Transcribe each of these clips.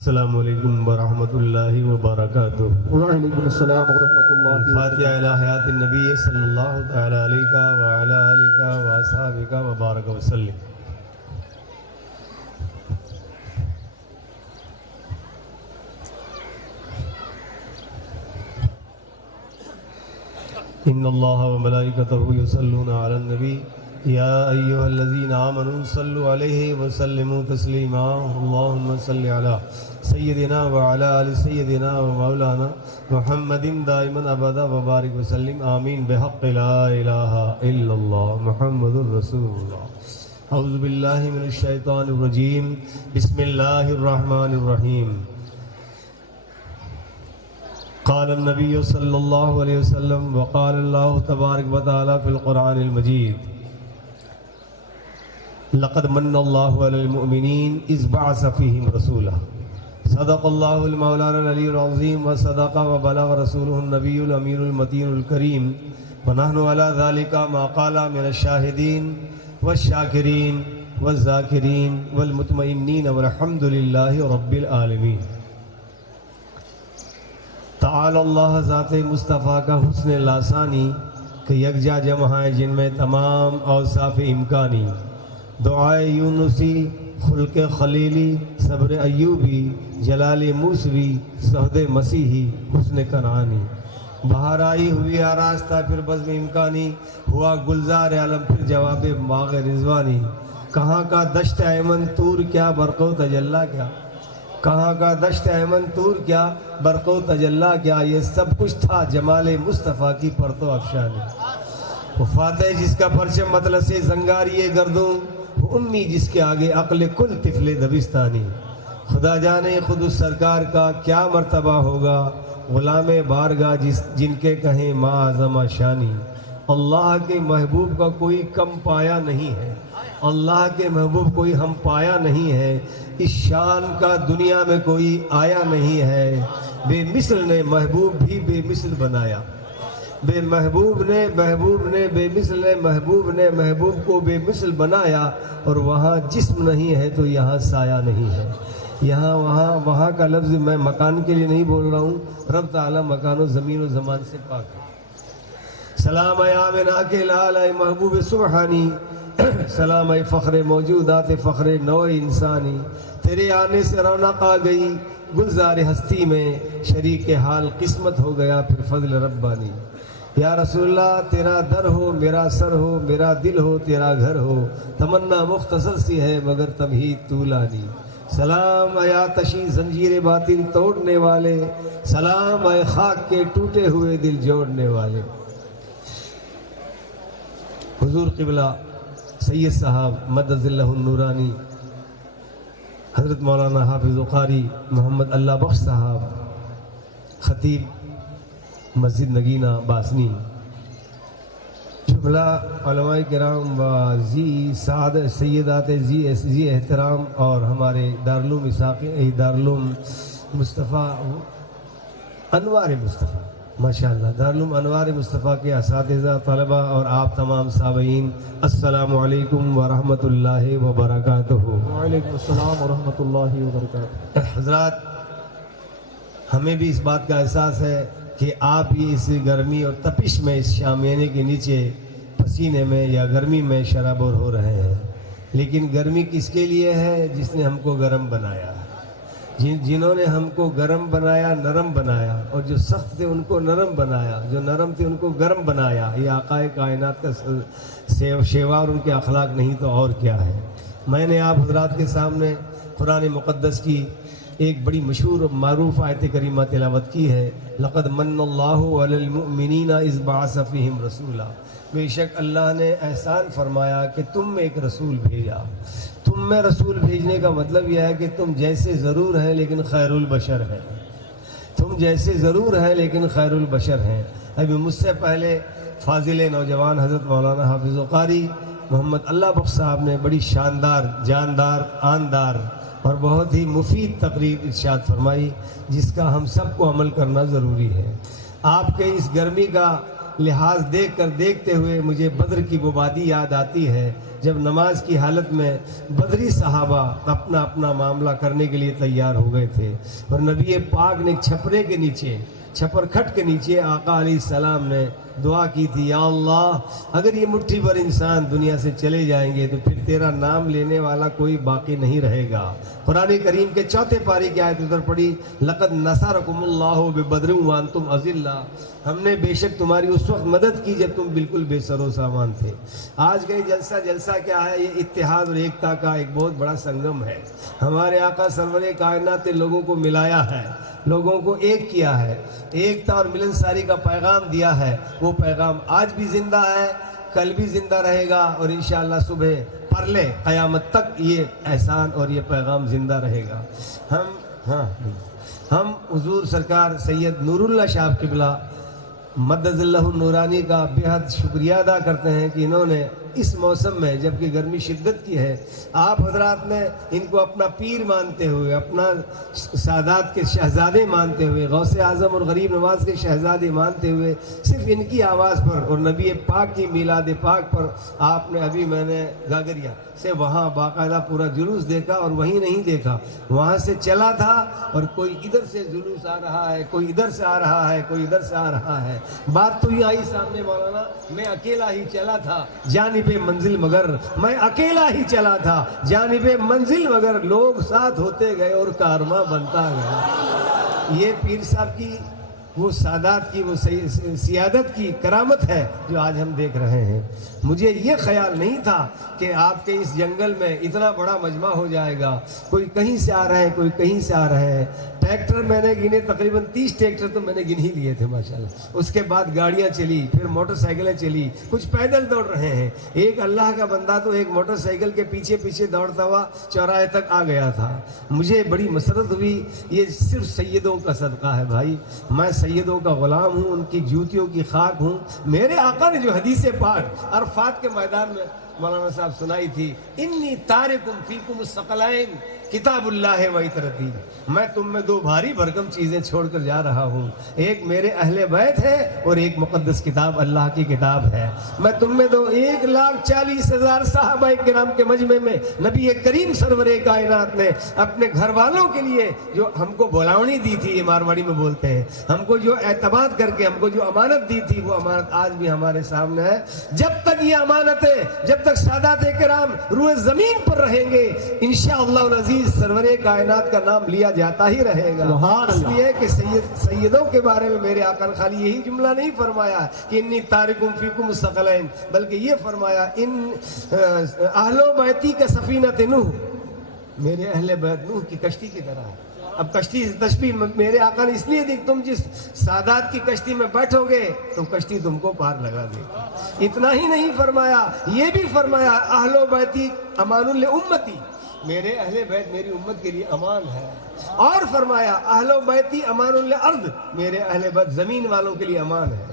السلام علیکم ورحمۃ اللہ وبرکاتہ۔ وعلیکم السلام ورحمۃ اللہ فاتحہ الی حیات النبی صلی اللہ تعالی علیہ وعلی آلہ واصحابہ وبارک وسلم۔ ان اللہ وملائکتہ یصلون علی النبی یا ایہا الذین آمنوا صلوا علیہ وسلموا تسلیما۔ اللہم صل علی سیدنا وعلی آل سیدنا ومولانا محمد دائما ابدا وبارک وسلم آمین بحق لا الہ الا اللہ محمد الرسول اللہ۔ اعوذ باللہ من الشیطان الرجیم، بسم اللہ الرحمن الرحیم۔ قال النبی صلی اللہ علیہ وسلم وقال اللہ تبارک وتعالی فی القرآن المجید لقد من اللہ علی المؤمنین اذ بعث فیہم رسولا۔ صدق اللہ المولانا العلی العظیم وصدق وبلغ رسولہ النبی الامین المتین الکریم ونحن علی ذلک ما قال من الشاہدین والشاکرین والذاکرین والمطمئنین والحمد للہ رب العالمین۔ تعالی اللہ ذات مصطفیٰ کا حسن لاسانی کہ یکجا جمع ہے جن میں تمام اوصاف امکانی، دعائے یونسی، خلق خلیلی، صبر ایوبی، جلال موسوی، صحد مسیحی، حسن کنعانی۔ بہار آئی ہوئی آراستہ پھر بزم امکانی، ہوا گلزار عالم پھر جواب باغ رضوانی۔ کہاں کا دشت ایمن طور کیا برق و تجلی کیا، کہاں کا دشت ایمن طور کیا برق و تجلی کیا، یہ سب کچھ تھا جمال مصطفیٰ کی پرتو افشانی۔ وہ فاتح جس کا پرچم مطلع سے زنگاری گردوں، وہ امی جس کے آگے عقل کل طفل دبستانی۔ خدا جانے خود اس سرکار کا کیا مرتبہ ہوگا، غلام بارگاہ جن کے کہیں ما اعظم شانی۔ اللہ کے محبوب کا کوئی کم پایا نہیں ہے، اللہ کے محبوب کوئی ہم پایا نہیں ہے، اس شان کا دنیا میں کوئی آیا نہیں ہے۔ بے مثل نے محبوب بھی بے مثل بنایا، بے محبوب نے بے مثل نے محبوب کو بے مثل بنایا، اور وہاں جسم نہیں ہے تو یہاں سایہ نہیں ہے۔ یہاں وہاں کا لفظ میں مکان کے لیے نہیں بول رہا ہوں، رب تعالی مکان و زمین و زمان سے پاک ہے۔ سلام اے آمنہ کے لال اے محبوب سبحانی، سلام اے فخر موجودات فخر نوع انسانی۔ تیرے آنے سے رونق آ گئی گلزار ہستی میں، شریک حال قسمت ہو گیا پھر فضل ربانی۔ یا رسول اللہ تیرا در ہو میرا سر ہو، میرا دل ہو تیرا گھر ہو، تمنا مختصر سی ہے مگر تمہید طولانی۔ سلام اے آتشی زنجیر باطل توڑنے والے، سلام اے خاک کے ٹوٹے ہوئے دل جوڑنے والے۔ حضور قبلہ سید صاحب مدد اللہ النورانی، حضرت مولانا حافظ قاری محمد اللہ بخش صاحب، خطیب مسجد نگینہ باسنی، جملہ علماء کرام و سیدات زی احترام، اور ہمارے دارالعلوم مصطفیٰ انوار مصطفیٰ، ماشاءاللہ دارالعلوم انوار مصطفیٰ کے اساتذہ، طلبہ اور آپ تمام سامعین، السلام علیکم ورحمۃ اللہ وبرکاتہ۔ وعلیکم السلام ورحمۃ اللہ وبرکاتہ۔ حضرات، ہمیں بھی اس بات کا احساس ہے کہ آپ یہ اس گرمی اور تپش میں اس شامیانے کے نیچے پسینے میں یا گرمی میں شرابور ہو رہے ہیں، لیکن گرمی کس کے لیے ہے؟ جس نے ہم کو گرم بنایا، جنہوں نے ہم کو گرم بنایا، نرم بنایا، اور جو سخت تھے ان کو نرم بنایا، جو نرم تھے ان کو گرم بنایا۔ یہ آقائے کائنات کا شیوا اور ان کے اخلاق نہیں تو اور کیا ہے۔ میں نے آپ حضرات کے سامنے قرآن مقدس کی ایک بڑی مشہور اور معروف آیت کریمہ تلاوت کی ہے، لقد من اللہ علی المؤمنین اذ بعث فیہم رسولا۔ بے شک اللہ نے احسان فرمایا کہ تم میں ایک رسول بھیجا۔ تم میں رسول بھیجنے کا مطلب یہ ہے کہ تم جیسے ضرور ہیں لیکن خیر البشر ہیں، تم جیسے ضرور ہیں لیکن خیر البشر ہیں۔ ابھی مجھ سے پہلے فاضل نوجوان حضرت مولانا حافظ قاری محمد اللہ بخش صاحب نے بڑی شاندار، جاندار، آندار اور بہت ہی مفید تقریر ارشاد فرمائی، جس کا ہم سب کو عمل کرنا ضروری ہے۔ آپ کے اس گرمی کا لحاظ دیکھتے ہوئے مجھے بدر کی وہ وادی یاد آتی ہے جب نماز کی حالت میں بدری صحابہ اپنا اپنا معاملہ کرنے کے لیے تیار ہو گئے تھے، اور نبی پاک نے چھپرے کے نیچے، چھپر کھٹ کے نیچے آقا علیہ السلام نے دعا کی تھی، یا اللہ اگر یہ مٹھی بھر انسان دنیا سے چلے جائیں گے تو پھر تیرا نام لینے والا کوئی باقی نہیں رہے گا۔ قرآن کریم کے چوتھے پارے کی آیت ادھر پڑھی، لقد نصرکم اللہ ببدر وانتم اذلہ، ہم نے بے شک تمہاری اس وقت مدد کی جب تم بالکل بے سر و سامان تھے۔ آج کا یہ جلسہ کیا ہے؟ یہ اتحاد اور ایکتا کا ایک بہت بڑا سنگم ہے۔ ہمارے آقا سرور کائنات نے لوگوں کو ملایا ہے، لوگوں کو ایک کیا ہے، ایکتا اور ملنساری کا پیغام دیا ہے۔ وہ پیغام آج بھی زندہ ہے، کل بھی زندہ رہے گا، اور انشاءاللہ صبح پرلے قیامت تک یہ احسان اور یہ پیغام زندہ رہے گا۔ ہم حضور سرکار سید نور اللہ شاہ قبلہ مدد اللہ نورانی کا بے حد شکریہ ادا کرتے ہیں کہ انہوں نے اس موسم میں جبکہ گرمی شدت کی ہے، آپ حضرات نے ان کو اپنا پیر مانتے ہوئے، اپنا سادات کے شہزادے مانتے ہوئے، غوث اعظم اور غریب نواز کے شہزادے مانتے ہوئے، صرف ان کی آواز پر اور نبی پاک کی میلاد پاک پر آپ نے ابھی میں نے گاگریا سے وہاں باقاعدہ پورا جلوس دیکھا، اور وہیں نہیں دیکھا، وہاں سے چلا تھا اور کوئی ادھر سے جلوس آ رہا ہے، کوئی ادھر سے آ رہا ہے، کوئی ادھر سے آ رہا ہے۔ بات تو یہ آئی سامنے مولانا، میں اکیلا ہی چلا تھا جانب منزل مگر، میں اکیلا ہی چلا تھا جانب منزل مگر، لوگ ساتھ ہوتے گئے اور کارواں بنتا گیا۔ یہ پیر صاحب کی وہ سادات کی وہ سیادت کی کرامت ہے جو آج ہم دیکھ رہے ہیں۔ مجھے یہ خیال نہیں تھا کہ آپ کے اس جنگل میں اتنا بڑا مجمع ہو جائے گا، کوئی کہیں سے آ رہے ہیں، کوئی کہیں سے آ رہے ہیں۔ ٹریکٹر میں نے گنے تقریباً 30 ٹریکٹر تو میں نے گن ہی لیے تھے ماشاءاللہ۔ اس کے بعد گاڑیاں چلی، پھر موٹر سائیکلیں چلی، کچھ پیدل دوڑ رہے ہیں۔ ایک اللہ کا بندہ تو ایک موٹر سائیکل کے پیچھے پیچھے دوڑتا ہوا چوراہے تک آ گیا تھا۔ مجھے بڑی مسرت ہوئی، یہ صرف سیدوں کا صدقہ ہے بھائی، میں سیدوں کا غلام ہوں، ان کی جوتیوں کی خاک ہوں۔ میرے آقا نے جو حدیث پاک عرفات کے میدان میں مولانا صاحب سنائی تھی، انی تارکم فیکم الثقلین کتاب اللہ و عطرتی، میں تم میں دو بھاری بھرکم چیزیں چھوڑ کر جا رہا ہوں، ایک میرے اہل بیت ہے اور ایک مقدس کتاب اللہ کی کتاب ہے۔ میں تم میں دو 1,40,000 صحابہ کرام کے مجمع میں نبی کریم سرور کائنات نے اپنے گھر والوں کے لیے جو ہم کو بلاونی دی تھی، یہ مارواڑی میں بولتے ہیں، ہم کو جو اعتماد کر کے ہم کو جو امانت دی تھی، وہ امانت آج بھی ہمارے سامنے ہے۔ جب تک یہ امانت ہے، جب تک سادات کرام روئے زمین پر رہیں گے، انشاءاللہ العزیز سرور کائنات کا نام لیا جاتا ہی رہے گا۔ اس لیے کہ سیدوں کے بارے میں میرے آقا نے خالی یہی جملہ نہیں فرمایا کہ انی تارکم فیکم الثقلین، بلکہ یہ فرمایا ان اہل بیتی کا سفینۃ نوح، میرے اہل بیت نوح کی کشتی کی طرح ہے۔ اب کشتی تشبیہ میرے آقا نے اس لیے دی، تم جس سادات کی کشتی میں بیٹھو گے تو کشتی تم کو پار لگا دے گی۔ اتنا ہی نہیں فرمایا، یہ بھی فرمایا اہل بیتی امان لامتی، میرے اہل بیت میری امت کے لیے امان ہے، اور فرمایا اہل بیتی امان للارض، میرے اہل بیت زمین والوں کے لیے امان ہے۔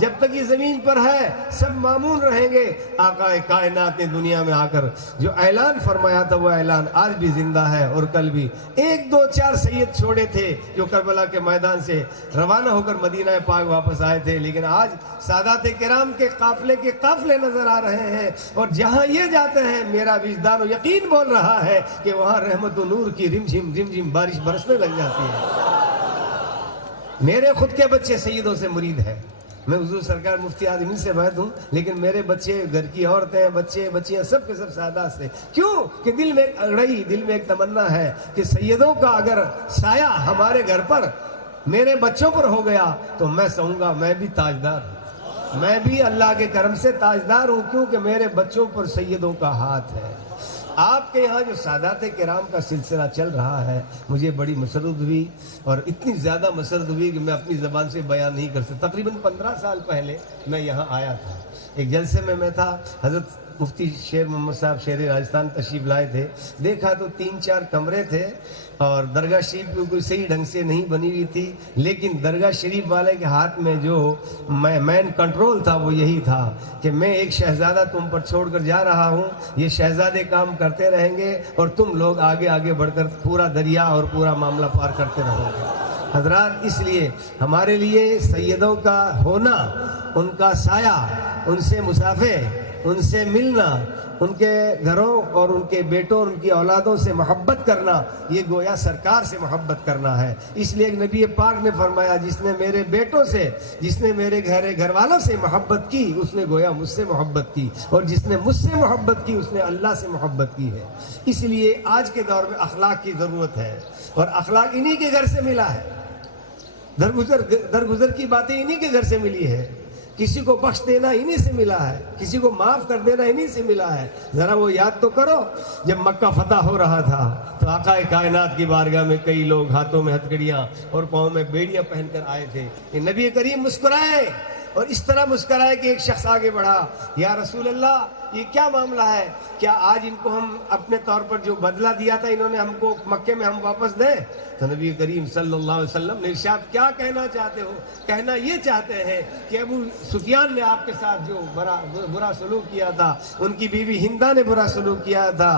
جب تک یہ زمین پر ہے سب مامون رہیں گے۔ آقا کائنات نے دنیا میں آ کر جو اعلان فرمایا تھا وہ اعلان آج بھی زندہ ہے، اور کل بھی 1 2 4 سید چھوڑے تھے جو کربلا کے میدان سے روانہ ہو کر مدینہ پاک واپس آئے تھے، لیکن آج سادات کرام کے قافلے نظر آ رہے ہیں، اور جہاں یہ جاتے ہیں میرا وجدان و یقین بول رہا ہے کہ وہاں رحمت و نور کی رمجھم رمجھم بارش برسنے لگ جاتی ہے۔ میرے خود کے بچے سیدوں سے مرید ہیں، میں حضور سرکار مفتی اعظم سے بیعت ہوں، لیکن میرے بچے، گھر کی عورتیں، بچے بچیاں سب کے سب سادات سے۔ کیوں کہ دل میں ایک اگڑئی، دل میں ایک تمنا ہے کہ سیدوں کا اگر سایہ ہمارے گھر پر، میرے بچوں پر ہو گیا تو میں سہوں گا میں بھی تاجدار ہوں، میں بھی اللہ کے کرم سے تاجدار ہوں، کیونکہ میرے بچوں پر سیدوں کا ہاتھ ہے۔ آپ کے یہاں جو سادات کرام کا سلسلہ چل رہا ہے، مجھے بڑی مسرت ہوئی، اور اتنی زیادہ مسرت ہوئی کہ میں اپنی زبان سے بیان نہیں کر سکتا۔ تقریباً 15 سال پہلے میں یہاں آیا تھا، ایک جلسے میں تھا، حضرت مفتی شیر محمد صاحب شیر راجستھان تشریف لائے تھے، دیکھا تو 3-4 کمرے تھے، اور درگاہ شریف بھی کوئی صحیح ڈھنگ سے نہیں بنی ہوئی تھی، لیکن درگاہ شریف والے کے ہاتھ میں جو مین کنٹرول تھا وہ یہی تھا کہ میں ایک شہزادہ تم پر چھوڑ کر جا رہا ہوں، یہ شہزادے کام کرتے رہیں گے اور تم لوگ آگے آگے بڑھ کر پورا دریا اور پورا معاملہ پار کرتے رہو گے۔ حضرات، اس لیے ہمارے لیے سیدوں کا ہونا، ان کا سایہ، ان سے مسافے ان سے ملنا، ان کے گھروں اور ان کے بیٹوں اور ان کی اولادوں سے محبت کرنا، یہ گویا سرکار سے محبت کرنا ہے۔ اس لیے ایک نبی پاک نے فرمایا جس نے میرے بیٹوں سے، جس نے میرے گھر والوں سے محبت کی اس نے گویا مجھ سے محبت کی، اور جس نے مجھ سے محبت کی اس نے اللہ سے محبت کی ہے۔ اس لیے آج کے دور میں اخلاق کی ضرورت ہے، اور اخلاق انہی کے گھر سے ملا ہے، درگزر کی باتیں انہی کے گھر سے ملی ہے، کسی کو بخش دینا انہی سے ملا ہے، کسی کو معاف کر دینا انہی سے ملا ہے۔ ذرا وہ یاد تو کرو، جب مکہ فتح ہو رہا تھا تو آقا کائنات کی بارگاہ میں کئی لوگ ہاتھوں میں ہتھکڑیاں اور پاؤں میں بیڑیاں پہن کر آئے تھے۔ کہ نبی کریم مسکرائے، اور اس طرح مسکرائے کہ ایک شخص آگے بڑھا، یا رسول اللہ یہ کیا معاملہ ہے؟ کیا آج ان کو ہم اپنے طور پر جو بدلہ دیا تھا انہوں نے ہم کو مکے میں ہم واپس دیں؟ تو نبی کریم صلی اللہ علیہ وسلم نے ارشاد، کیا کہنا چاہتے ہو؟ کہنا یہ چاہتے ہیں کہ ابو سفیان نے آپ کے ساتھ جو برا سلوک کیا تھا، ان کی بیوی ہندا نے برا سلوک کیا تھا،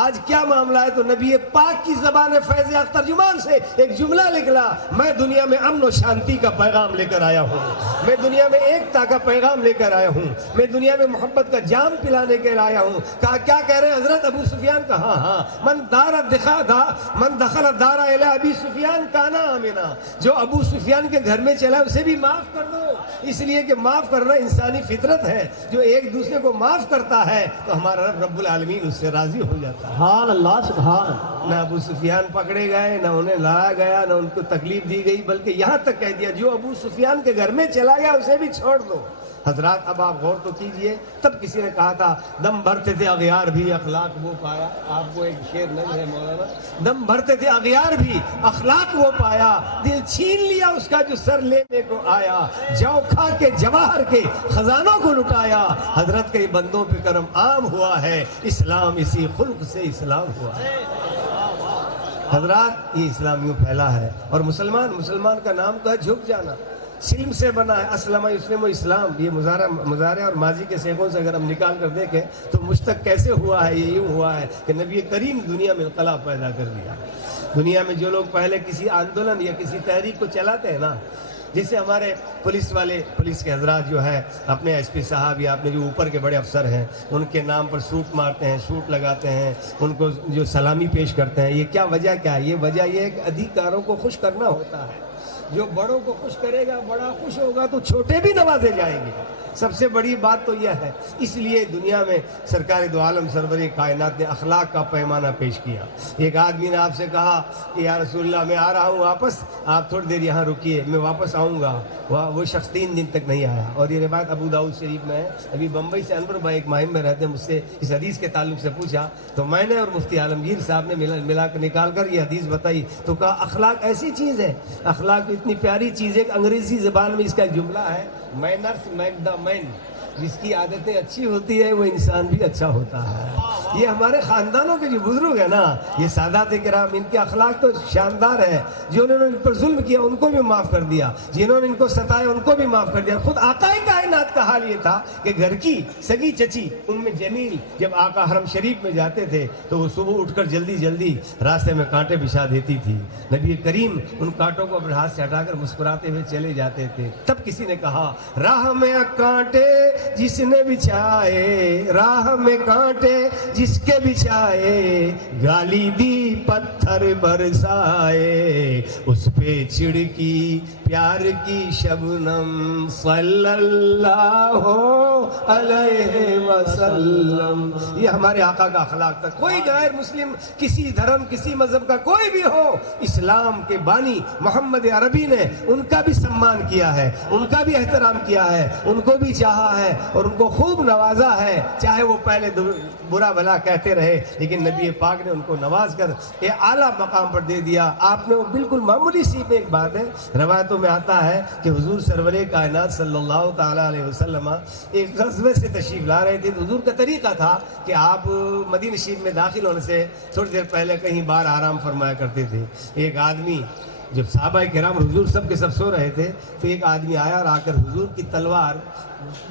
آج کیا معاملہ ہے؟ تو نبی پاک کی زبان فیض ترجمان سے ایک جملہ نکلا، میں دنیا میں امن و شانتی کا پیغام لے کر آیا ہوں، میں دنیا میں ایکتا کا پیغام لے کر آیا ہوں، میں دنیا میں محبت کا جام پلانے کے لیے آیا ہوں۔ کہا کیا کہہ رہے ہیں حضرت؟ ابو سفیان کا ہاں من دخل دار الی ابی سفیان کانا آمنا، جو ابو سفیان کے گھر میں چلا اسے بھی معاف کر دو، اس لیے کہ معاف کرنا انسانی فطرت ہے، جو ایک دوسرے کو معاف کرتا ہے تو ہمارا رب العالمین اس سے راضی ہو جاتا ہے۔ سبحان اللہ، سبحان اللہ۔ نہ ابو سفیان پکڑے گئے، نہ انہیں لایا گیا، نہ ان کو تکلیف دی گئی، بلکہ یہاں تک کہہ دیا جو ابو سفیان کے گھر میں چلا گیا اسے بھی چھوڑ دو۔ حضرات اب آپ غور تو کیجئے، تب کسی نے کہا تھا دم بھرتے تھے اغیار بھی اخلاق وہ پایا، آپ کو ایک شعر نہیں ہے مولانا، دم بھرتے تھے اغیار بھی اخلاق وہ پایا، دل چھین لیا اس کا جو سر لینے کو آیا، جو کھا کے جواہر کے خزانوں کو لٹایا، حضرت کے بندوں پہ کرم عام ہوا ہے، اسلام اسی خلق سے اسلام ہوا ہے۔ حضرات یہ اسلام یوں پھیلا ہے، اور مسلمان کا نام تو ہے جھک جانا، سلم سے بنا ہے، اسلم یسلم اسلام، یہ مضارع اور ماضی کے صیغوں سے اگر ہم نکال کر دیکھیں تو مشتق کیسے ہوا ہے؟ یہ یوں ہوا ہے کہ نبی کریم دنیا میں انقلاب پیدا کر دیا۔ دنیا میں جو لوگ پہلے کسی آندولن یا کسی تحریک کو چلاتے ہیں نا، جیسے ہمارے پولیس کے حضرات جو ہے اپنے ایس پی صاحب یا اپنے جو اوپر کے بڑے افسر ہیں ان کے نام پر سوٹ مارتے ہیں، سوٹ لگاتے ہیں، ان کو جو سلامی پیش کرتے ہیں، یہ کیا وجہ کیا ہے؟ یہ وجہ یہ ہے کہ ادھیکاروں کو خوش کرنا ہوتا ہے۔ جو بڑوں کو خوش کرے گا، بڑا خوش ہوگا تو چھوٹے بھی نوازے جائیں گے۔ سب سے بڑی بات تو یہ ہے، اس لیے دنیا میں سرکار دو عالم سرور کائنات نے اخلاق کا پیمانہ پیش کیا۔ ایک آدمی نے آپ سے کہا کہ یا رسول اللہ میں آ رہا ہوں واپس، آپ تھوڑی دیر یہاں رکیے، میں واپس آؤں گا۔ وہ شخص 3 دن تک نہیں آیا، اور یہ روایت ابو داؤد شریف میں ہے۔ ابھی بمبئی سے انور بھائی ایک مہم میں رہتے ہیں، مجھ سے اس حدیث کے تعلق سے پوچھا تو میں نے اور مفتی عالمگیر صاحب نے ملا کر نکال کر یہ حدیث بتائی، تو کہا اخلاق ایسی چیز ہے، اخلاق اتنی پیاری چیز ہے کہ انگریزی زبان میں اس کا ایک جملہ ہے، مینرز میک دا مین، جس کی عادتیں اچھی ہوتی ہے وہ انسان بھی اچھا ہوتا ہے۔ یہ ہمارے خاندانوں کے جو بزرگ ہیں نا، یہ سادات کرام، ان کے اخلاق تو شاندار ہے۔ جنہوں نے ان پر ظلم کیا ان کو بھی معاف کر دیا، جنہوں نے ان کو ستایا ان کو بھی معاف کر دیا۔ خود آقا کائنات کا حال یہ تھا کہ گھر کی سگی چچی ام جمیل جب آقا حرم شریف میں جاتے تھے تو وہ صبح اٹھ کر جلدی راستے میں کانٹے بچھا دیتی تھی۔ نبی کریم ان کانٹوں کو اپنے ہاتھ سے ہٹا کر مسکراتے ہوئے چلے جاتے تھے۔ تب کسی نے کہا راہ میں کانٹے جس نے بچھائے، راہ میں کانٹے جس کے بچھائے، گالی دی پتھر برسائے، اس پہ چھڑکی پیار کی شبنم صلی اللہ علیہ وسلم۔ یہ ہمارے آقا کا اخلاق تھا۔ کوئی غیر مسلم، کسی دھرم کسی مذہب کا کوئی بھی ہو، اسلام کے بانی محمد عربی نے ان کا بھی سمان کیا ہے، ان کا بھی احترام کیا ہے، ان کو بھی چاہا ہے اور ان کو خوب نوازا ہے، چاہے وہ پہلے برا بھلا کہتے رہے، لیکن نبی پاک نے ان کو نواز کر ایک اعلیٰ مقام پر دے دیا۔ آپ نے وہ بالکل معمولی سی میں ایک بات ہے، روایتوں میں آتا ہے کہ حضور سرور کائنات صلی اللہ تعالیٰ علیہ وسلم ایک غزوے سے تشریف لا رہے تھے۔ حضور کا طریقہ تھا کہ آپ مدینہ شریف میں داخل ہونے سے تھوڑی دیر پہلے کہیں باہر آرام فرمایا کرتے تھے۔ ایک آدمی، جب صحابہ کرام حضور سب کے سب سو رہے تھے تو ایک آدمی آیا اور آ کر حضور کی تلوار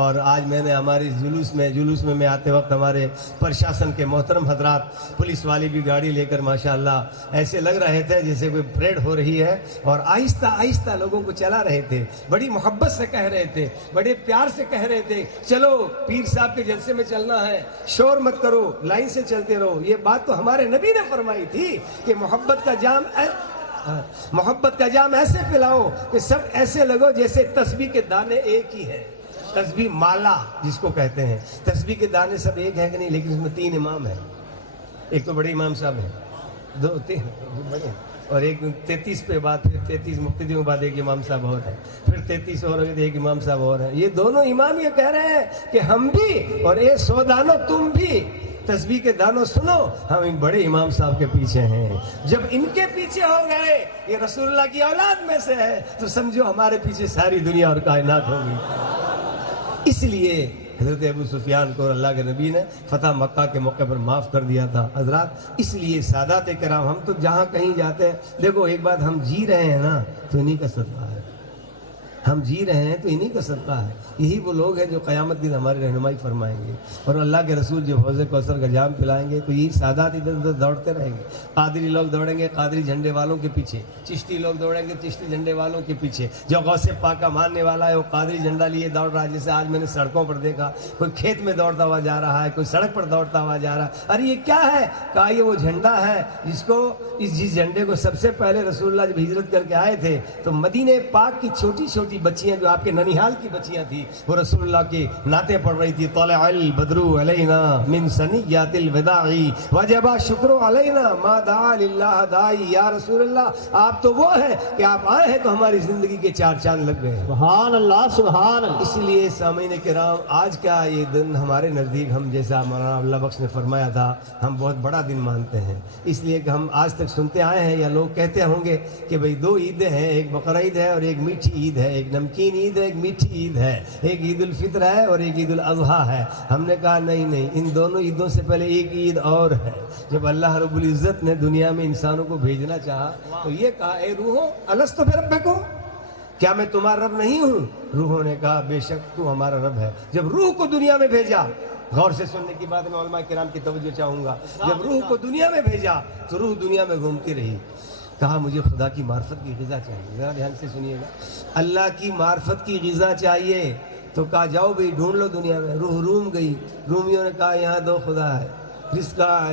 اور آج میں نے ہمارے جلوس میں میں آتے وقت ہمارے پرشاسن کے محترم حضرات، پولیس والی بھی گاڑی لے کر ماشاءاللہ ایسے لگ رہے تھے جیسے کوئی پریڈ ہو رہی ہے، اور آہستہ آہستہ لوگوں کو چلا رہے تھے، بڑی محبت سے کہہ رہے تھے، بڑے پیار سے کہہ رہے تھے، چلو پیر صاحب کے جلسے میں چلنا ہے، شور مت کرو، لائن سے چلتے رہو۔ یہ بات تو ہمارے نبی نے فرمائی تھی کہ محبت کا جام ایسے پلاؤ کہ سب ایسے لگو جیسے تسبیح کے دانے ایک ہی ہے۔ تسبیح مالا جس کو کہتے ہیں، تسبیح کے دانے سب ایک ہیں کہ نہیں، لیکن اس میں 3 امام ہیں، ایک تو بڑے امام صاحب ہیں، 2-3 بڑے، اور ایک 33 پہ بعد، پھر 33 مقتدیوں کے بعد ایک امام صاحب اور ہیں، پھر 33 اور ایک امام صاحب اور ہیں۔ یہ دونوں امام یہ کہہ رہے ہیں کہ ہم بھی اور اے سودانو تم بھی تسبیح کے دانوں سنو، ہم ان بڑے امام صاحب کے پیچھے ہیں۔ جب ان کے پیچھے ہو گئے، یہ رسول اللہ کی اولاد میں سے ہے، تو سمجھو ہمارے پیچھے ساری دنیا اور کائنات ہوگی۔ اس لیے حضرت ابو سفیان کو اللہ کے نبی نے فتح مکہ کے موقع پر معاف کر دیا تھا حضرات۔ اس لیے سادات کرام، ہم تو جہاں کہیں جاتے ہیں، دیکھو ایک بات، ہم جی رہے ہیں نا تو انہی کا صدقہ ہے، ہم جی رہے ہیں تو انہی کا صدقہ ہے۔ یہی وہ لوگ ہیں جو قیامت کی ہماری رہنمائی فرمائیں گے، اور اللہ کے رسول جو حوض کوثر کا جام پلائیں گے، تو یہی سادات ادھر ادھر دوڑتے رہیں گے۔ قادری لوگ دوڑیں گے قادری جھنڈے والوں کے پیچھے، چشتی لوگ دوڑیں گے چشتی جھنڈے والوں کے پیچھے، جو غوث پاک کا ماننے والا ہے وہ قادری جھنڈا لیے دوڑ رہا ہے۔ جیسے آج میں نے سڑکوں پر دیکھا، کوئی کھیت میں دوڑتا ہوا جا رہا ہے، کوئی سڑک پر دوڑتا ہوا جا رہا ہے، ارے یہ کیا ہے؟ کہا یہ وہ جھنڈا ہے جس جھنڈے کو سب سے پہلے رسول اللہ جب ہجرت کر کے آئے تھے تو مدینہ پاک کی چھوٹی چھوٹی بچیاں جو آپ کے ننیحال کی بچیاں تھیں، وہ رسول اللہ کی نعتیں پڑھ رہی تھی، طلع البدر علینا من ثنیات الوداع وجب شکر علینا ما دعا للہ دائی۔ یا رسول اللہ آپ تو وہ ہیں کہ آپ آئے ہیں تو ہماری زندگی کے 4 چاند لگ گئے ہیں۔ سبحان اللہ سبحان اللہ۔ اس لیے سامعین کرام، آج کا یہ دن ہمارے نزدیک، ہم جیسا مولانا اللہ بخش نے فرمایا تھا، ہم بہت بڑا دن مانتے ہیں، اس لیے کہ ہم آج تک سنتے آئے ہیں، یا لوگ کہتے ہوں گے کہ بھئی 2 عیدیں ہیں، ایک بقرہ عید ہے اور ایک میٹھی عید ہے، ایک نمکین عید ہے ایک میٹھی عید ہے، ایک عید الفطر ہے اور ایک عید الاضحیٰ ہے۔ ہم نے کہا نہیں، ان دونوں عیدوں سے پہلے ایک عید اور ہے۔ جب اللہ رب العزت نے دنیا میں انسانوں کو بھیجنا چاہا تو یہ کہا، اے روحو الستو بربکم، کیا میں تمہارا رب نہیں ہوں؟ روحوں نے کہا بے شک تو ہمارا رب ہے۔ جب روح کو دنیا میں بھیجا، غور سے سننے کی بات میں علماء کرام کی توجہ چاہوں گا، جب روح کو دنیا میں بھیجا تو روح دنیا میں گھومتی رہی، کہا مجھے خدا کی معرفت کی غذا چاہیے۔ ذرا دھیان سے سنیے گا، اللہ کی معرفت کی غذا چاہیے تو کہا جاؤ بھئی ڈھونڈ لو دنیا میں۔ روح روم گئی، رومیوں نے کہا یہاں 2 خدا ہے، رزق کا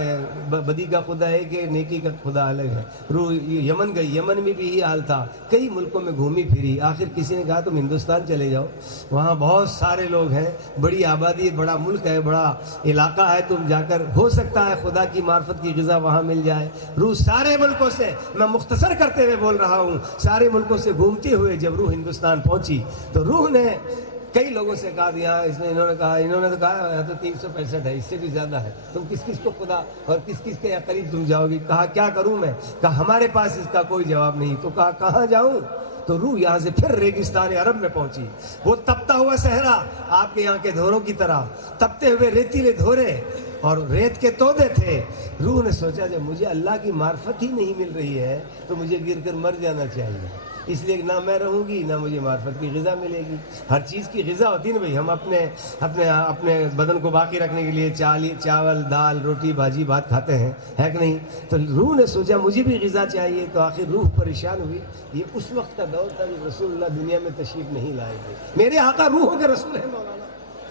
بدی کا خدا ہے کہ نیکی کا خدا الگ ہے۔ روح یمن گئی، یمن میں بھی یہ حال تھا، کئی ملکوں میں گھومی پھری، آخر کسی نے کہا تم ہندوستان چلے جاؤ، وہاں بہت سارے لوگ ہیں، بڑی آبادی، بڑا ملک ہے، بڑا علاقہ ہے، تم جا کر ہو سکتا ہے خدا کی معرفت کی غذا وہاں مل جائے۔ روح سارے ملکوں سے، میں مختصر کرتے ہوئے بول رہا ہوں، سارے ملکوں سے گھومتے ہوئے جب روح ہندوستان پہنچی تو روح نے کئی لوگوں سے کہا دیا، انہوں نے تو کہا یہاں تو 365 ہے، اس سے بھی زیادہ ہے، تم کس کس کو خدا اور کس کس کے قریب تم جاؤ گی؟ کہا کیا کروں میں؟ کہا ہمارے پاس اس کا کوئی جواب نہیں۔ تو کہا کہاں جاؤں؟ تو روح یہاں سے پھر ریگستان عرب میں پہنچی، وہ تپتا ہوا صحرا، آپ کے یہاں کے دھوروں کی طرح تپتے ہوئے ریتیلے دھورے اور ریت کے تودے تھے۔ روح نے سوچا جب مجھے اللہ کی معرفت ہی نہیں مل رہی ہے تو مجھے گر کر مر جانا چاہیے، اس لیے نہ میں رہوں گی نہ مجھے معرفت کی غذا ملے گی۔ ہر چیز کی غذا ہوتی ہے نا بھائی، ہم اپنے بدن کو باقی رکھنے کے لیے چاول دال روٹی بھاجی بات کھاتے ہیں، ہے کہ نہیں؟ تو روح نے سوچا مجھے بھی غذا چاہیے، تو آخر روح پریشان ہوئی۔ یہ اس وقت کا دور تھا جب رسول اللہ دنیا میں تشریف نہیں لائے تھے۔ میرے آقا روحوں کے رسول ہیں، مولانا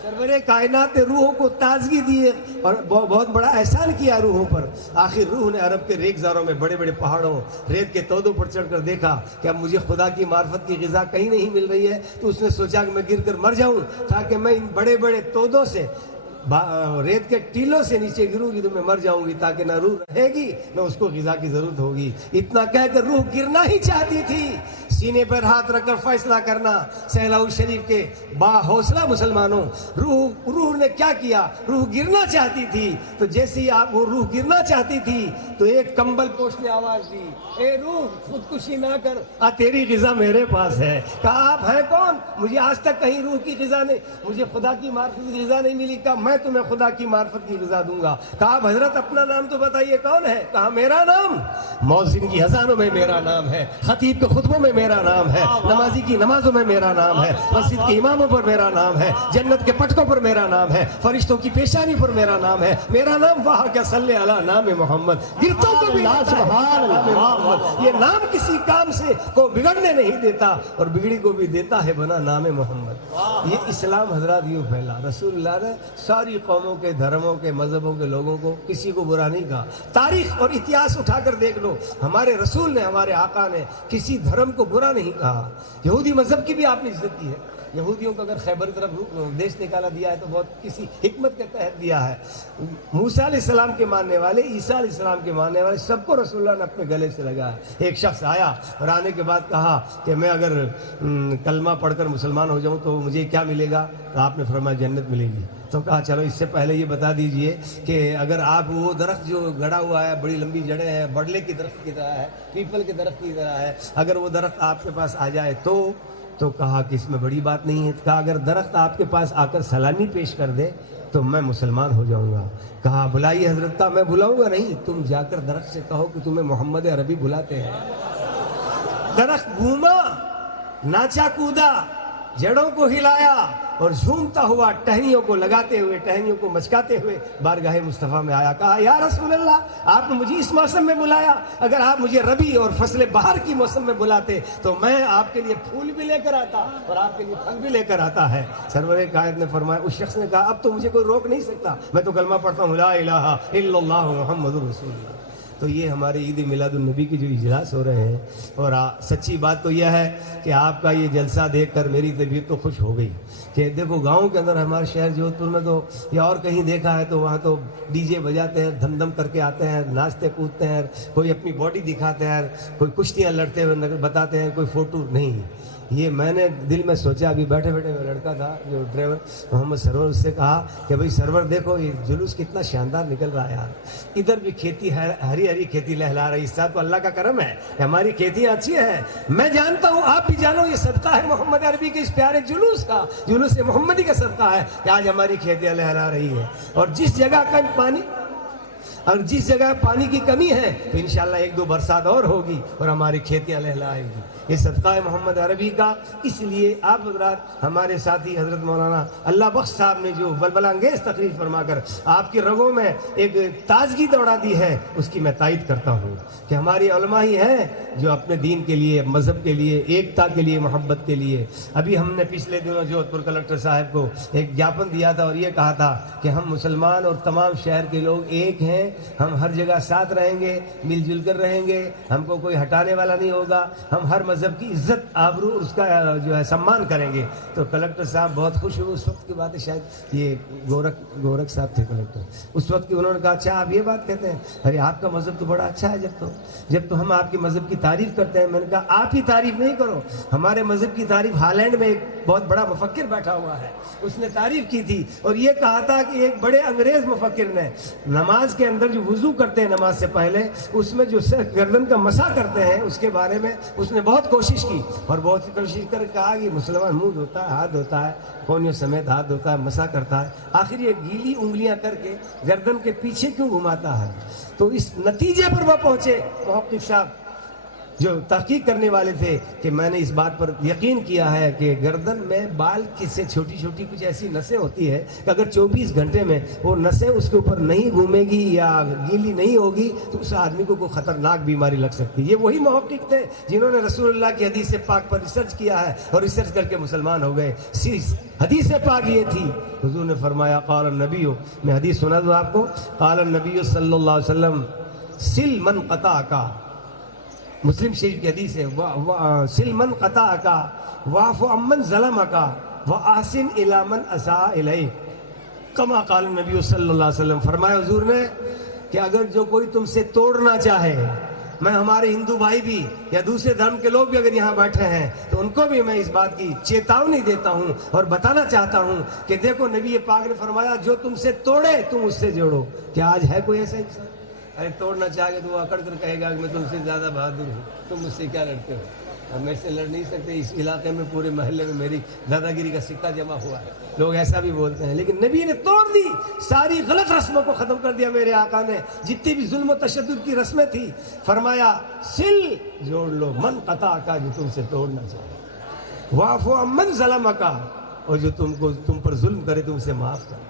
سرور کائنات نے روحوں کو تازگی دی اور بہت بڑا احسان کیا روحوں پر۔ آخر روح نے عرب کے ریگزاروں میں بڑے بڑے پہاڑوں ریت کے تودوں پر چڑھ کر دیکھا کہ اب مجھے خدا کی معرفت کی غذا کہیں نہیں مل رہی ہے، تو اس نے سوچا کہ میں گر کر مر جاؤں تاکہ میں ان بڑے بڑے تودوں سے، ریت کے ٹیلوں سے نیچے گروں گی تو میں مر جاؤں گی، تاکہ نہ روح رہے گی نہ اس کو غذا کی ضرورت ہوگی۔ اتنا کہہ کر روح گرنا ہی چاہتی تھی، سینے پر ہاتھ رکھ کر فیصلہ کرنا۔ سہلاؤ شریف کے با حوصلہ مسلمانوں، روح نے کیا کیا؟ روح گرنا چاہتی تھی، تو جیسے ہی آپ وہ روح گرنا چاہتی تھی تو ایک کمبل پوش نے آواز دی، اے روح خودکشی نہ کر، تیری غذا میرے پاس ہے۔ کہا آپ ہیں کون؟ مجھے آج تک کہیں روح کی غذا نہیں، مجھے خدا کی معرفت کی غذا نہیں ملی۔ کہا میں تمہیں خدا کی معرفت کی غذا دوں گا۔ کہا حضرت اپنا نام تو بتائیے کون ہے؟ کہا میرا نام، مؤذن کی اذانوں میں میرا نام ہے، خطیب کے خطبوں میں میرا میرا نام ہے, نمازی کی نمازوں میں میرا نام ہے, مسجد کے اماموں پر میرا نام ہے, جنت کے پٹکوں پر میرا نام ہے, فرشتوں کی پیشانی پر میرا نام ہے. میرا نام وہاں کیا صلی علی نام محمد, گرتوں کو بھی لاتا ہے نام محمد. یہ نام کسی کام سے کو بگڑنے نہیں دیتا اور بگڑی کو بھی دیتا ہے بنا نام محمد. یہ اسلام حضرات یوں پھیلا. رسول اللہ نے ساری قوموں کے, دھرموں کے, مذہبوں کے لوگوں کو کسی کو برا نہیں کہا. تاریخ اور اتہاس اٹھا کر دیکھ لو, ہمارے رسول نے, ہمارے آقا نے کسی دھرم کو برا نہیں کہا. یہودی مذہب کی بھی آپ نے عزت کی ہے. یہودیوں کو اگر خیبر طرف دیش نکالا دیا ہے تو بہت کسی حکمت کے تحت دیا ہے. موسیٰ علیہ السلام کے ماننے والے, عیسیٰ علیہ السلام کے ماننے والے, سب کو رسول اللہ نے اپنے گلے سے لگایا. ایک شخص آیا اور آنے کے بعد کہا کہ میں اگر کلمہ پڑھ کر مسلمان ہو جاؤں تو مجھے کیا ملے گا؟ تو آپ نے فرمایا جنت ملے گی. تو کہا چلو اس سے پہلے یہ بتا دیجئے کہ اگر آپ وہ درخت جو گڑا ہوا ہے, بڑی لمبی جڑیں ہیں, بڑلے کی درخت کی طرح ہے, پیپل کے درخت کی طرح ہے, اگر وہ درخت آپ کے پاس آ جائے تو کہا کہ اس میں بڑی بات نہیں ہے. کہا اگر درخت آپ کے پاس آ کر سلامی پیش کر دے تو میں مسلمان ہو جاؤں گا. کہا بلائیے حضرت. کا میں بلاؤں گا نہیں, تم جا کر درخت سے کہو کہ تمہیں محمد عربی بلاتے ہیں. درخت گھوما, ناچا کودا, جڑوں کو ہلایا اور جھومتا ہوا ٹہنیوں کو لگاتے ہوئے, ٹہنیوں کو مچکاتے ہوئے بارگاہ مصطفیٰ میں آیا. کہا یا رسول اللہ, آپ نے مجھے اس موسم میں بلایا, اگر آپ مجھے ربی اور فصل بہار کی موسم میں بلاتے تو میں آپ کے لیے پھول بھی لے کر آتا اور آپ کے لیے پھل بھی لے کر آتا ہے. سرور کائنات نے فرمایا, اس شخص نے کہا اب تو مجھے کوئی روک نہیں سکتا, میں تو کلمہ پڑھتا ہوں لا الہ الا اللہ محمد رسول اللہ. تو یہ ہمارے عید میلاد النبی کے جو اجلاس ہو رہے ہیں, اور سچی بات تو یہ ہے کہ آپ کا یہ جلسہ دیکھ کر میری طبیعت تو خوش ہو گئی. کہ دیکھو گاؤں کے اندر, ہمارے شہر جودھ پور میں تو یا اور کہیں دیکھا ہے تو وہاں تو ڈی جے بجاتے ہیں, دھم دھم کر کے آتے ہیں, ناچتے کودتے ہیں, کوئی اپنی باڈی دکھاتے ہیں, کوئی کشتیاں لڑتے ہوئے بتاتے ہیں, کوئی فوٹو نہیں. یہ میں نے دل میں سوچا, ابھی بیٹھے بیٹھے میں لڑکا تھا جو ڈرائیور محمد سرور, اس سے کہا کہ بھئی سرور دیکھو یہ جلوس کتنا شاندار نکل رہا ہے یار, ادھر بھی کھیتی ہری ہری کھیتی لہلا رہی. اس ساتھ تو اللہ کا کرم ہے کہ ہماری کھیتیاں اچھی ہیں. میں جانتا ہوں, آپ بھی جانو, یہ صدقہ ہے محمد عربی کے اس پیارے جلوس کا, جلوس محمدی کا صدقہ ہے کہ آج ہماری کھیتیاں لہلا رہی ہیں. اور جس جگہ پانی کی کمی ہے تو انشاءاللہ 1-2 برسات اور ہوگی اور ہماری کھیتیاں لہلائیں گی. یہ صدقہ ہے محمد عربی کا. اس لیے آپ حضرات, ہمارے ساتھی حضرت مولانا اللہ بخش صاحب نے جو بلبلہ انگیز تقریر فرما کر آپ کی رگوں میں ایک تازگی دوڑا دی ہے, اس کی میں تائید کرتا ہوں کہ ہماری علماء ہی ہیں جو اپنے دین کے لیے, مذہب کے لیے, ایکتا کے لیے, محبت کے لیے. ابھی ہم نے پچھلے دنوں جودھ پور کلکٹر صاحب کو ایک جاپن دیا تھا اور یہ کہا تھا کہ ہم مسلمان اور تمام شہر کے لوگ ایک ہیں, ہم ہر جگہ ساتھ رہیں گے, مل جل کر رہیں گے, ہم کو کوئی ہٹانے والا نہیں ہوگا, ہم ہر مذہب کی عزت, آبرو اور اس کا جو ہے سمان کریں گے. تو کلکٹر صاحب بہت خوش ہوئے. اس وقت کی بات ہے, شاید یہ گورکھ صاحب تھے کلکٹر, اس وقت کی انہوں نے کہا اچھا آپ یہ بات کہتے ہیں, ارے آپ کا مذہب تو بڑا اچھا ہے, جب تو ہم آپ کے مذہب کی تعریف کرتے ہیں. میں نے کہا آپ ہی تعریف نہیں کرو, ہمارے مذہب کی تعریف ہالینڈ میں ایک بہت بڑا مفکر بیٹھا ہوا ہے, اس نے تعریف کی تھی اور یہ کہا تھا کہ ایک بڑے انگریز مفکر نے نماز کے اندر جو وضو کرتے ہیں نماز سے پہلے, اس میں جو گردن کا مسح کرتے ہیں اس کے بارے میں اس نے بہت کوشش کی اور بہت ہی کوشش کر کہا کہ مسلمان منہ دھوتا ہے, ہاتھ دھوتا ہے, کونیوں سمیت ہاتھ دھوتا ہے, مسح کرتا ہے, آخر یہ گیلی انگلیاں کر کے گردن کے پیچھے کیوں گھماتا ہے. تو اس نتیجے پر وہ پہنچے محقق صاحب جو تحقیق کرنے والے تھے کہ میں نے اس بات پر یقین کیا ہے کہ گردن میں بال سے چھوٹی چھوٹی کچھ ایسی نسیں ہوتی ہے کہ اگر 24 گھنٹے میں وہ نسیں اس کے اوپر نہیں گھومے گی یا گیلی نہیں ہوگی تو اس آدمی کو کوئی خطرناک بیماری لگ سکتی. یہ وہی محقق تھے جنہوں نے رسول اللہ کی حدیث پاک پر ریسرچ کیا ہے اور ریسرچ کر کے مسلمان ہو گئے. حدیث پاک یہ تھی, حضور نے فرمایا قال النبی, میں حدیث سنا دوں آپ کو, قال النبی صلی اللہ علیہ وسلم سل من قطعک, مسلم شریف کی حدیث ہے, سل من قطعک واعف عمن ظلمک واحسن الی من اساء الیک, کما قال النبی صلی اللہ علیہ وسلم. فرمایا حضور نے کہ اگر جو کوئی تم سے توڑنا چاہے, میں ہمارے ہندو بھائی بھی یا دوسرے دھرم کے لوگ بھی اگر یہاں بیٹھے ہیں تو ان کو بھی میں اس بات کی چیتاونی دیتا ہوں اور بتانا چاہتا ہوں کہ دیکھو نبی پاک نے فرمایا جو تم سے توڑے تم اس سے جوڑو. کیا آج ہے کوئی ایسا انسان؟ ارے توڑنا چاہے تو وہ اکڑ کر کہے گا کہ میں تم سے زیادہ بہادر ہوں, تم مجھ سے کیا لڑتے ہو. اب میں سے لڑ نہیں سکتے، اس علاقے میں پورے محلے میں میری دادا گیری کا سکہ جمع ہوا ہے، لوگ ایسا بھی بولتے ہیں، لیکن نبی نے توڑ دی، ساری غلط رسموں کو ختم کر دیا میرے آقا نے، جتنی بھی ظلم و تشدد کی رسمیں تھی، فرمایا سل جوڑ لو من قطع کا جو تم سے توڑنا چاہے، واعفو عمن ظلم کا، اور جو تم پر ظلم کرے تم سے معاف کر۔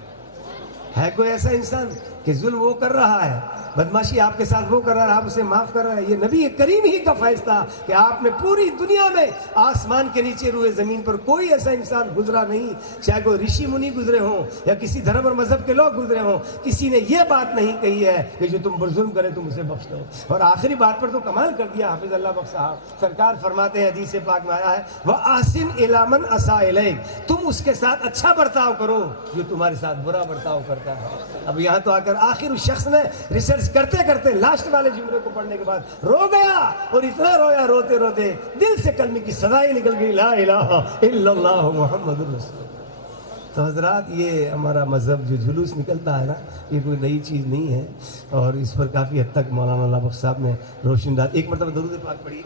ہے کوئی ایسا انسان کہ ظلم وہ کر رہا ہے، بدماشی آپ کے ساتھ وہ کر رہا ہے، آپ اسے معاف کر رہا ہے؟ یہ نبی کریم ہی کا فیض تھا کہ آپ نے پوری دنیا میں آسمان کے نیچے روئے زمین پر کوئی ایسا انسان گزرا نہیں، چاہے کوئی رشی منی گزرے ہوں یا کسی دھرم اور مذہب کے لوگ گزرے ہوں، کسی نے یہ بات نہیں کہی ہے کہ جو تم پر ظلم کرے تم اسے بخش دو۔ اور آخری بات پر تو کمال کر دیا حافظ اللہ بخش صاحب، سرکار فرماتے ہیں حدیث پاک میں آیا ہے وَأَحْسِنْ إِلَىٰ مَنْ أَسَاءَ إِلَيْكَ، تم اس کے ساتھ اچھا برتاؤ کرو جو تمہارے ساتھ برا برتاؤ کرتا ہے۔ اب یہاں تو آ کر آخر اس شخص نے ریسرچ کرتے کرتے لاسٹ والے جملے کو پڑھنے کے بعد رو گیا، اور اتنا رویا روتے روتے دل سے کلمے کی صدائی نکل گئی، لا الہ الا اللہ محمد رسول اللہ۔ تو حضرات یہ ہمارا مذہب جو جلوس نکلتا ہے نا، یہ کوئی نئی چیز نہیں ہے، اور اس پر کافی حد تک مولانا اللہ بخش صاحب نے روشن ڈال۔ ایک مرتبہ درود پاک پڑھی،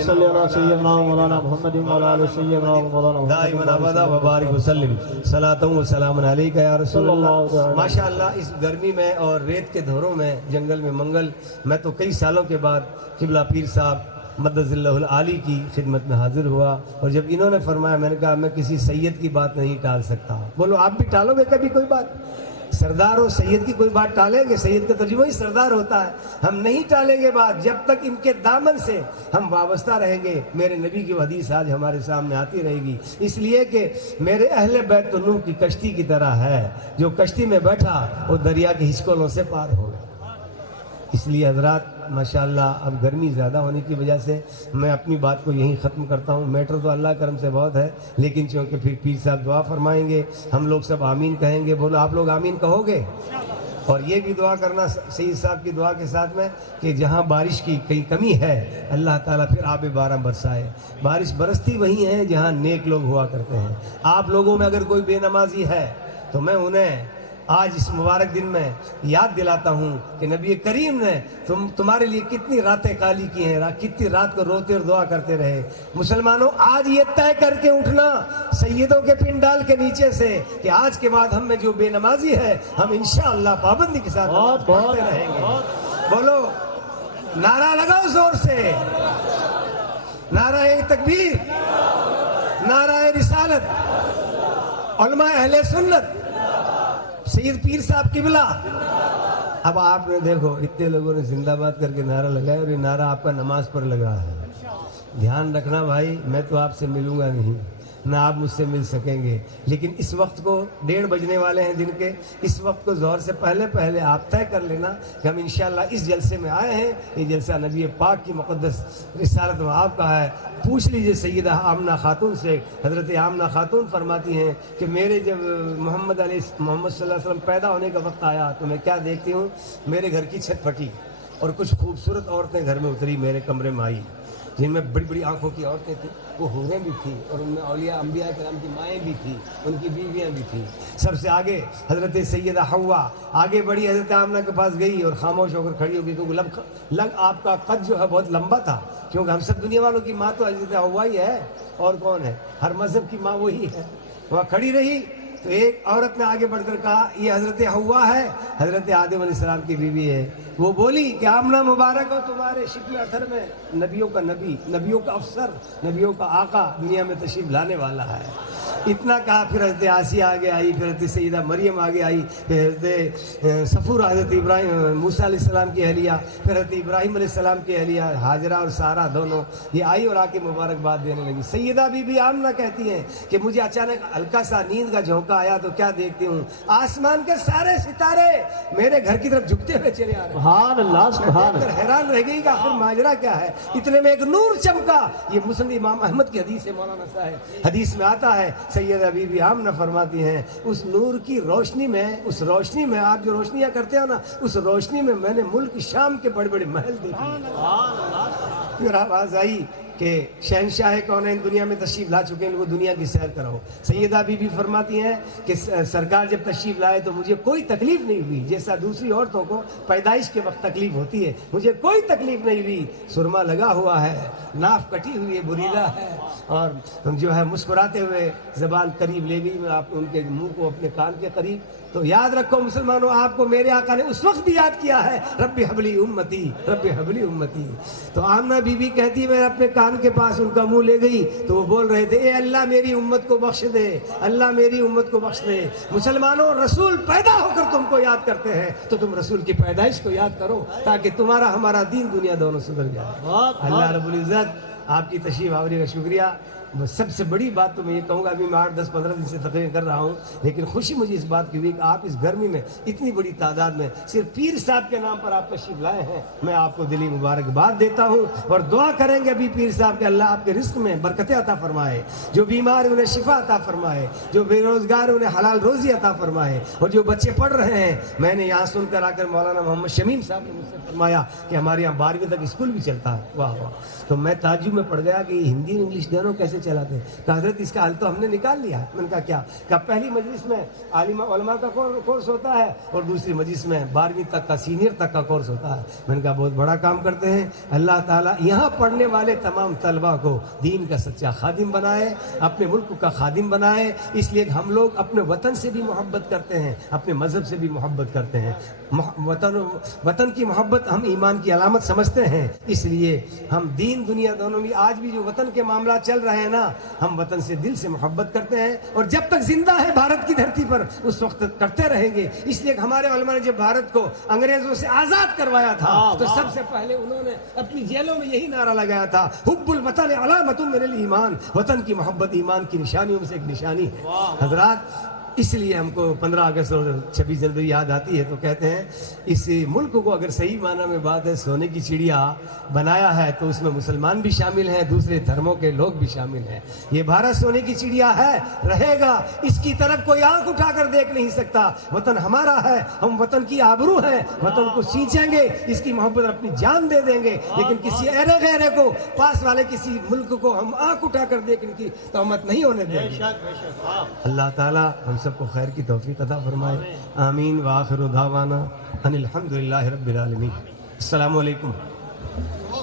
صلی اللہ سیدنا مولانا محمد وعلی آلہ سیدنا مولانا دائما ابدا وبارک وسلم صلاۃ و سلام علیک یا رسول اللہ۔ ماشاءاللہ اس گرمی میں اور ریت کے دھوروں میں جنگل میں منگل، میں تو کئی سالوں کے بعد قبلہ پیر صاحب مدد اللہ العالی کی خدمت میں حاضر ہوا، اور جب انہوں نے فرمایا، میں نے کہا میں کسی سید کی بات نہیں ٹال سکتا۔ بولو آپ بھی ٹالو گے کبھی کوئی بات؟ سردار و سید کی کوئی بات ٹالیں گے؟ سید کا ترجمہ ہی سردار ہوتا ہے، ہم نہیں ٹالیں گے بات جب تک ان کے دامن سے ہم وابستہ رہیں گے۔ میرے نبی کی حدیث آج ہمارے سامنے آتی رہے گی، اس لیے کہ میرے اہل بیت تو نوح کی کشتی کی طرح ہے، جو کشتی میں بیٹھا وہ دریا کے ہچکولوں سے پار ہو گیا۔ اس لیے حضرات ماشاءاللہ اب گرمی زیادہ ہونے کی وجہ سے میں اپنی بات کو یہیں ختم کرتا ہوں۔ میٹر تو اللہ کرم سے بہت ہے، لیکن چونکہ پھر پیر صاحب دعا فرمائیں گے، ہم لوگ سب آمین کہیں گے۔ بولو آپ لوگ آمین کہو گے؟ اور یہ بھی دعا کرنا سید صاحب کی دعا کے ساتھ میں کہ جہاں بارش کی کئی کمی ہے اللہ تعالیٰ پھر آب بارہ برسائے۔ بارش برستی وہیں ہے جہاں نیک لوگ ہوا کرتے ہیں۔ آپ لوگوں میں اگر کوئی بے نمازی ہے تو میں انہیں آج اس مبارک دن میں یاد دلاتا ہوں کہ نبی کریم نے تمہارے لیے کتنی راتیں کالی کی ہیں، کتنی رات کو روتے اور دعا کرتے رہے۔ مسلمانوں آج یہ طے کر کے اٹھنا سیدوں کے پنڈال کے نیچے سے کہ آج کے بعد ہم میں جو بے نمازی ہے ہم انشاءاللہ پابندی کے ساتھ نماز پڑھتے رہیں گے۔ بولو نعرہ لگاؤ زور سے، نعرہ تکبیر، نعرہ رسالت، علماء اہل سنت، سید پیر صاحب قبلہ۔ اب آپ نے دیکھو اتنے لوگوں نے زندہ باد کر کے نعرہ لگایا، اور یہ نعرہ آپ کا نماز پر لگا ہے۔ دھیان رکھنا بھائی، میں تو آپ سے ملوں گا نہیں، نہ آپ مجھ سے مل سکیں گے، لیکن اس وقت کو 1:30 بجنے والے ہیں دن کے، اس وقت کو ظہر سے پہلے آپ طے کر لینا کہ ہم انشاءاللہ اس جلسے میں آئے ہیں۔ یہ جلسہ نبی پاک کی مقدس رسالت میں آپ کا ہے۔ پوچھ لیجئے سیدہ آمنہ خاتون سے، حضرت آمنہ خاتون فرماتی ہیں کہ میرے جب محمد صلی اللہ علیہ وسلم پیدا ہونے کا وقت آیا تو میں کیا دیکھتی ہوں، میرے گھر کی چھت پھٹی اور کچھ خوبصورت عورتیں گھر میں اتری، میرے کمرے میں آئی، جن میں بڑی بڑی آنکھوں کی عورتیں تھیں، وہ حوریں بھی تھیں، اور ان میں اولیاء انبیاء کرام کی مائیں بھی تھیں، ان کی بیویاں بھی تھیں۔ سب سے آگے حضرت سیدہ حوا آگے بڑی، حضرت آمنہ کے پاس گئی اور خاموش ہو کر کھڑی ہو گئی، کیونکہ آپ کا قد جو ہے بہت لمبا تھا، کیونکہ ہم سب دنیا والوں کی ماں تو حضرت حوا ہی ہے، اور کون ہے؟ ہر مذہب کی ماں وہی ہے۔ وہاں کھڑی رہی تو ایک عورت نے آگے بڑھ کر کہا یہ حضرت حوا ہے، حضرت آدم علیہ السلام کی بیوی ہے۔ وہ بولی کہ آمنہ مبارک ہو، تمہارے شکل اثر میں نبیوں کا نبی، نبیوں کا افسر، نبیوں کا آقا دنیا میں تشریف لانے والا ہے۔ اتنا کہا، پھر حضرت آسیہ آگے آئی، پھر حضرت سیدہ مریم آگے آئی، پھر حضرت صفور، حضرت ابراہیم موسیٰ علیہ السلام کی اہلیہ، پھر حضرت ابراہیم علیہ السلام کی اہلیہ ہاجرہ اور سارہ دونوں یہ آئی اور آ کے مبارکباد دینے لگی۔ سیدہ بی بی آمنہ کہتی ہیں کہ مجھے اچانک ہلکا سا نیند کا جھونکا آیا تو کیا دیکھتی ہوں، آسمان کے سارے ستارے میرے گھر کی طرف جھکتے ہوئے چلے آ رہے ہیں۔ سبحان اللہ، سبحان اللہ۔ حیران رہ گئی کہ آخر ماجرا کیا ہے، اتنے میں ایک نور چمکا۔ یہ مسند امام احمد کی حدیث ہے مولانا صاحب، حدیث میں آتا ہے سیدہ بی بی آمنہ فرماتی ہیں اس نور کی روشنی میں، اس روشنی میں آپ جو روشنیاں کرتے ہو نا، اس روشنی میں میں نے ملک شام کے بڑے بڑے محل دیکھے۔ پھر آواز آئی کہ شہنشاہ کونین دنیا میں تشریف لا چکے ہیں، ان کو دنیا کی سیر کراؤ۔ سیدہ بی بی فرماتی ہیں کہ سرکار جب تشریف لائے تو مجھے کوئی تکلیف نہیں ہوئی، جیسا دوسری عورتوں کو پیدائش کے وقت تکلیف ہوتی ہے، مجھے کوئی تکلیف نہیں ہوئی۔ سرما لگا ہوا ہے، ناف کٹی ہوئی ہے، بریلا ہے، اور جو ہے مسکراتے ہوئے زبان قریب لے گئی، میں آپ ان کے منہ کو اپنے کان کے قریب۔ تو یاد رکھو مسلمانوں، آپ کو میرے آقا نے اس وقت بھی یاد کیا ہے، رب حبلی امتی، رب حبلی امتی۔ تو آمنہ بی بی کہتی ہے میں اپنے کان کے پاس ان کا منہ لے گئی تو وہ بول رہے تھے اے اللہ میری امت کو بخش دے، اللہ میری امت کو بخش دے۔ مسلمانوں، رسول پیدا ہو کر تم کو یاد کرتے ہیں تو تم رسول کی پیدائش کو یاد کرو، تاکہ تمہارا ہمارا دین دنیا دونوں سدھر جائے۔ اللہ رب العزت آپ کی تشریف آوری کا شکریہ۔ سب سے بڑی بات تو میں یہ کہوں گا، ابھی میں 8-10-15 دن سے تقریر کر رہا ہوں، لیکن خوشی مجھے اس بات کی ہوئی کہ آپ اس گرمی میں اتنی بڑی تعداد میں صرف پیر صاحب کے نام پر آپ تشریف لائے ہیں۔ میں آپ کو دلی مبارکباد دیتا ہوں اور دعا کریں گے ابھی پیر صاحب کہ اللہ آپ کے رزق میں برکتیں عطا فرمائے، جو بیمار انہیں شفا عطا فرمائے، جو بے روزگار انہیں حلال روزی عطا فرمائے، اور جو بچے پڑھ رہے ہیں، میں نے یہاں سن کر آ کر مولانا محمد شمیم صاحب نے مجھ سے فرمایا کہ ہمارے یہاں 12ویں تک اسکول بھی چلتا ہے۔ واہ واہ! تو میں تعجب میں پڑ گیا کہ ہندی انگلش دونوں کیسے چلاتے ہیں۔ کہا حضرت اس کا حل تو ہم نے نکال لیا ہے۔ میں نے کہا کیا؟ کہ پہلی مجلس میں عالم علماء کا کورس ہوتا ہے اور دوسری مجلس میں 12ویں تک کا سینئر تک کا کورس ہوتا ہے۔ میں نے کہا بہت بڑا کام کرتے ہیں، اللہ تعالیٰ یہاں پڑھنے والے تمام طلبہ کو دین کا سچا خادم بنائے، اپنے ملک کا خادم بنائے۔ اس لیے ہم لوگ اپنے وطن سے بھی محبت کرتے ہیں، اپنے مذہب سے بھی محبت کرتے ہیں۔ وطن کی محبت ہم ایمان کی علامت سمجھتے ہیں، اس لیے ہم دین دنیا دونوں میں آج بھی جو وطن کے معاملات چل رہے ہیں نا، ہم وطن سے دل سے محبت کرتے ہیں، اور جب تک زندہ ہے بھارت کی دھرتی پر اس وقت کرتے رہیں گے۔ اس لیے ہمارے علماء نے جب بھارت کو انگریزوں سے آزاد کروایا تھا تو سب سے پہلے انہوں نے اپنی جیلوں میں یہی نعرہ لگایا تھا، حب الوطن علامۃ من الایمان، وطن کی محبت ایمان کی نشانیوں میں سے ایک نشانی ہے۔ حضرات، اس لیے ہم کو 15 اگست اور 26 جنوری یاد آتی ہے، تو کہتے ہیں اس ملک کو اگر صحیح معنی میں بات ہے سونے کی چڑیا بنایا ہے تو اس میں مسلمان بھی شامل ہیں، دوسرے دھرموں کے لوگ بھی شامل ہیں۔ یہ بھارت سونے کی چڑیا ہے، رہے گا، اس کی طرف کوئی آنکھ اٹھا کر دیکھ نہیں سکتا۔ وطن ہمارا ہے، ہم وطن کی آبرو ہیں، وطن کو سینچیں گے، اس کی محبت اپنی جان دے دیں گے، لیکن کسی ایرے غیرے کو، پاس والے کسی ملک کو ہم آنکھ اٹھا کر دیکھنے کی تہمت نہیں ہونے دیں گے۔ اللہ تعالیٰ ہم سب کو خیر کی توفیق عطا فرمائے، آمین۔ وآخر دعوانا ان الحمدللہ رب العالمین۔ السلام علیکم۔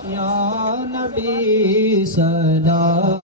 یا نبی صدا